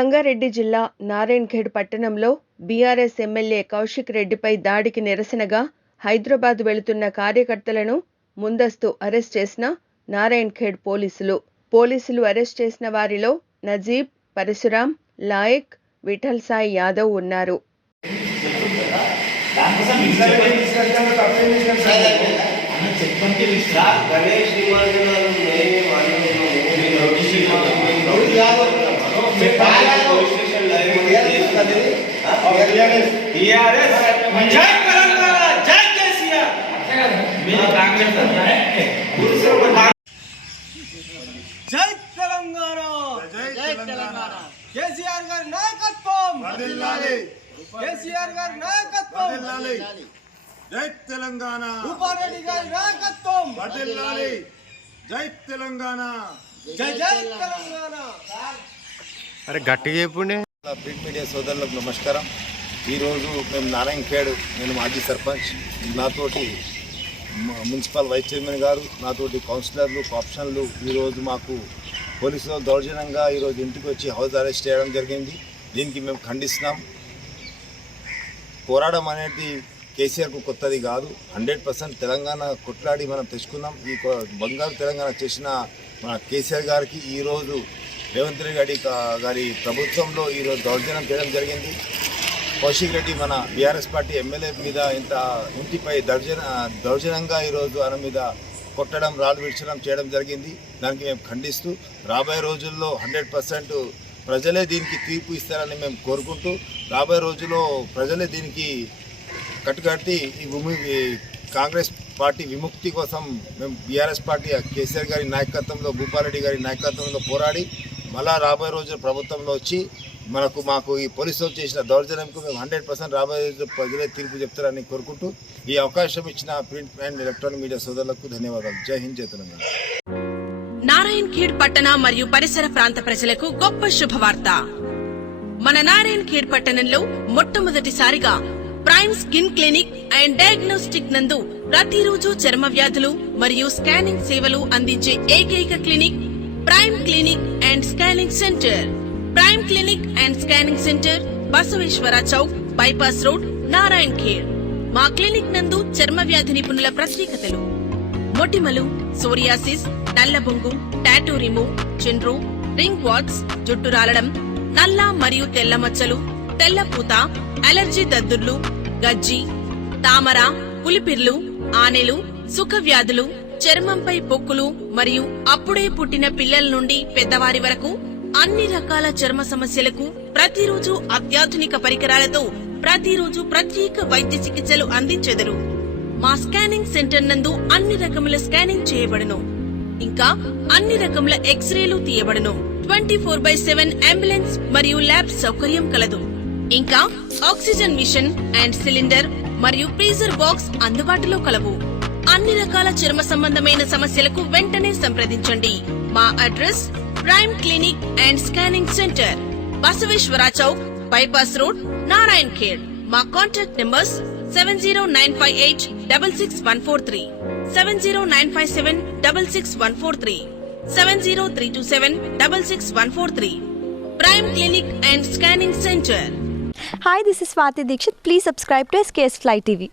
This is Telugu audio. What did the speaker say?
సంగారెడ్డి జిల్లా నారాయణఖేడ్ పట్టణంలో బీఆర్ఎస్ ఎమ్మెల్యే కౌశిక్ రెడ్డిపై దాడికి నిరసనగా హైదరాబాద్ వెళుతున్న కార్యకర్తలను ముందస్తు అరెస్ట్ చేసిన నారాయణఖేడ్ పోలీసులు. పోలీసులు అరెస్ట్ చేసిన వారిలో నజీబ్ పరశురాం లాయక్ విఠల్ సాయి యాదవ్ ఉన్నారు. గణేష్ జై తెలంగాణ జై కేసీఆర్ జై తెలంగాణ జై తెలంగాణ కేసీఆర్ గారి నాయకత్వం వర్ధిల్లాలి కేసీఆర్ గారి నాయకత్వం వర్ధిల్లాలి జై తెలంగాణ రూపారెడ్డి గారి నాయకత్వం వర్ధిల్లాలి జై తెలంగాణ జై జై తెలంగాణ అరే గట్టిగా చెప్పుండే. ప్రింట్ మీడియా సోదరులకు నమస్కారం. ఈరోజు మేము నారాయణఖేడ్ నేను మాజీ సర్పంచ్. నాతోటి మున్సిపల్ వైస్ చైర్మన్ గారు నాతోటి కౌన్సిలర్లు ఆప్షన్లు ఈరోజు మాకు పోలీసులు దౌర్జన్యంగా ఈరోజు ఇంటికి వచ్చి హౌస్ అరెస్ట్ చేయడం జరిగింది. దీనికి మేము ఖండిస్తున్నాం. పోరాటం అనేది కేసీఆర్కు కొత్తది కాదు. హండ్రెడ్ పర్సెంట్ తెలంగాణ కొట్లాడి మనం తెచ్చుకున్నాం. ఈ కొ- బంగారు తెలంగాణ చేసిన మన కేసీఆర్ గారికి ఈరోజు రేవంత్ రెడ్డి గారి గారి ప్రభుత్వంలో ఈరోజు దౌర్జన్యం చేయడం జరిగింది. కౌశిక్ రెడ్డి మన బీఆర్ఎస్ పార్టీ ఎమ్మెల్యే మీద ఇంత ఇంటిపై దౌర్జన దౌర్జన్యంగా ఈరోజు ఆయన మీద కొట్టడం రాళ్ళు విడిచడం చేయడం జరిగింది. దానికి మేము ఖండిస్తూ రాబోయే రోజుల్లో హండ్రెడ్ పర్సెంట్ ప్రజలే దీనికి తీర్పు ఇస్తారని మేము కోరుకుంటూ రాబోయే రోజుల్లో ప్రజలే దీనికి కట్టుకట్టి ఈ భూమి కాంగ్రెస్ పార్టీ విముక్తి కోసం మేము బీఆర్ఎస్ పార్టీ కేసీఆర్ గారి నాయకత్వంలో భూపారెడ్డి గారి నాయకత్వంలో పోరాడి మళ్ళా రాబోయే రోజుల ప్రభుత్వంలో వచ్చి మనకు మాకు ఈ పోలీసులు చేసిన దౌర్జన్యంకు మేము హండ్రెడ్ పర్సెంట్ రాబోయే ప్రజలే తీర్పు చెప్తారని కోరుకుంటూ ఈ అవకాశం ఇచ్చిన ప్రింట్ అండ్ ఎలక్ట్రానిక్ మీడియా సోదరులకు ధన్యవాదాలు. జై హింద్ చేతున్నాను నారాయణ్ ఖేడ్ పట్టణ మరియు పరిసర ప్రాంత ప్రజలకు గొప్ప శుభవార్త. మన నారాయణ్ ఖేడ్ పట్టణంలో మొట్టమొదటిసారిగా prime skin clinic and diagnostic నందు ప్రతిరోజు చర్మ వ్యాధులు మరియు స్కానింగ్ సేవలు అందించే ఏకైక clinic prime clinic and scanning centre prime clinic and scanning centre Basaveshwara Chowk bypass road Narayan Khed మా క్లినిక్ నందు చర్మ వ్యాధి నిపుణుల ప్రత్యేకతలు. మొటిమలు సోరియాసిస్ నల్లబొంగు టాటూ రిమూవ్ చిండ్రు రింగ్ వాట్స్ జుట్టు రాలడం నల్ల మరియు తెల్ల మచ్చలు తెల్ల పూత అలర్జీ దద్దుర్లు గజ్జి తామర పులిపిర్లు ఆనెలు సుఖ వ్యాధులు చర్మంపై పొక్కులు మరియు అప్పుడే పుట్టిన పిల్లల నుండి పెద్దవారి వరకు అన్ని రకాల చర్మ సమస్యలకు ప్రతిరోజు అత్యాధునిక పరికరాలతో ప్రతిరోజు ప్రత్యేక వైద్య చికిత్సలు అందించెదరు. మా స్కానింగ్ సెంటర్ నందు అన్ని రకముల స్కానింగ్ చేయబడును. ఇంకా అన్ని రకముల ఎక్స్రేలు తీయబడును. Twenty four by seven ambulance మరియు ల్యాబ్ సౌకర్యం కలదు. ఇంకా ఆక్సిజన్ మిషన్ అండ్ సిలిండర్ మరియు ఫ్రీజర్ బాక్స్ అందుబాటులో కలవు. అన్ని రకాల చర్మ సంబంధమైన సమస్యలకు వెంటనే సంప్రదించండి. మా address prime clinic and scanning centre Basaveshwara Chowk bypass road Narayan Khed మా contact numbers seven zero nine five eight double six one four three seven zero nine five seven double six one four three seven zero three two seven double six one four three prime clinic and scanning centre hi this is Swathi Dikshit please subscribe to SKS fly TV